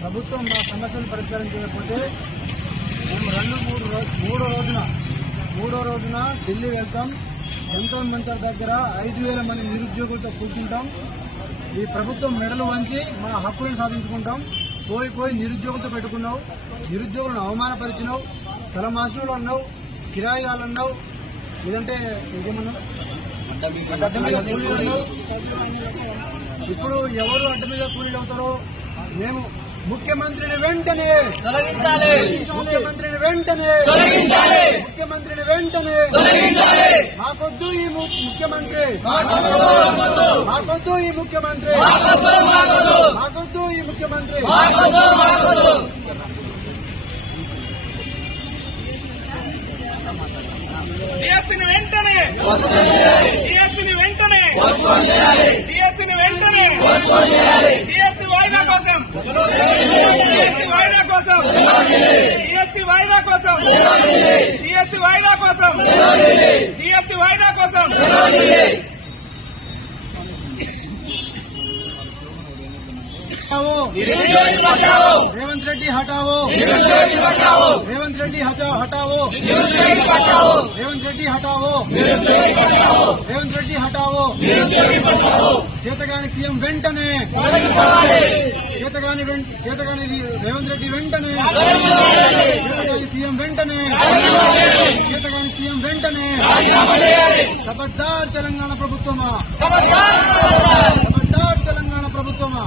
ప్రభుత్వం మా సమస్యను పరిష్కారం చేయకపోతే మేము మూడో రోజున ఢిల్లీ వెళ్తాం. జంతర్ మంతర్ దగ్గర 5,000 మంది నిరుద్యోగులతో కూర్చుంటాం. ఈ ప్రభుత్వం మెడలు వంచి మన హక్కులను సాధించుకుంటాం. పోయి నిరుద్యోగులతో పెట్టుకున్నావు, నిరుద్యోగులను అవమానపరిచినావు, తలమాసులు అన్నావు, కిరాయిలు అన్నావు, లేదంటే ఇంకేమన్నావు. ఇప్పుడు ఎవరు అడ్డ మీద కూలీలు అవుతారో మేము ముఖ్యమంత్రిని వెంటనే తొలగించాలి, ముఖ్యమంత్రిని వెంటనే తొలగించాలి, ముఖ్యమంత్రిని వెంటనే తొలగించాలి. మాకొద్దు ఈ ముఖ్యమంత్రి, మాకొద్దు ఈ ముఖ్యమంత్రి, మాకొద్దు ఈ ముఖ్యమంత్రి. డిఎస్పీని వెంటనే, డిఎస్పీని వెంటనే, డిఎస్పీని వెంటనే, డిఎస్పీ వాయిదా కోసం, డిఎస్పీ వాయిదా కోసం, డిఎస్పీ వాయిదా కోసం, డిఎస్పీ వాయిదా కోసం, డిఎస్పీ వాయిదా కోసం. रेवंत रेड्डी हटाओ, रेवंत रेड्डी हटाओ, रेवंत रेड्डी हटाओ, रेवंत रेड्डी हटाओ. చేతగాని సీఎం వెంటనే, చేతగాని రేవంత్ రెడ్డి వెంటనే, చేతగాని సీఎం వెంటనే, చేతగాని సీఎం వెంటనే. ఖబర్దార్ తెలంగాణ ప్రభుత్వమా, ఖబర్దార్ తెలంగాణ ప్రభుత్వమా.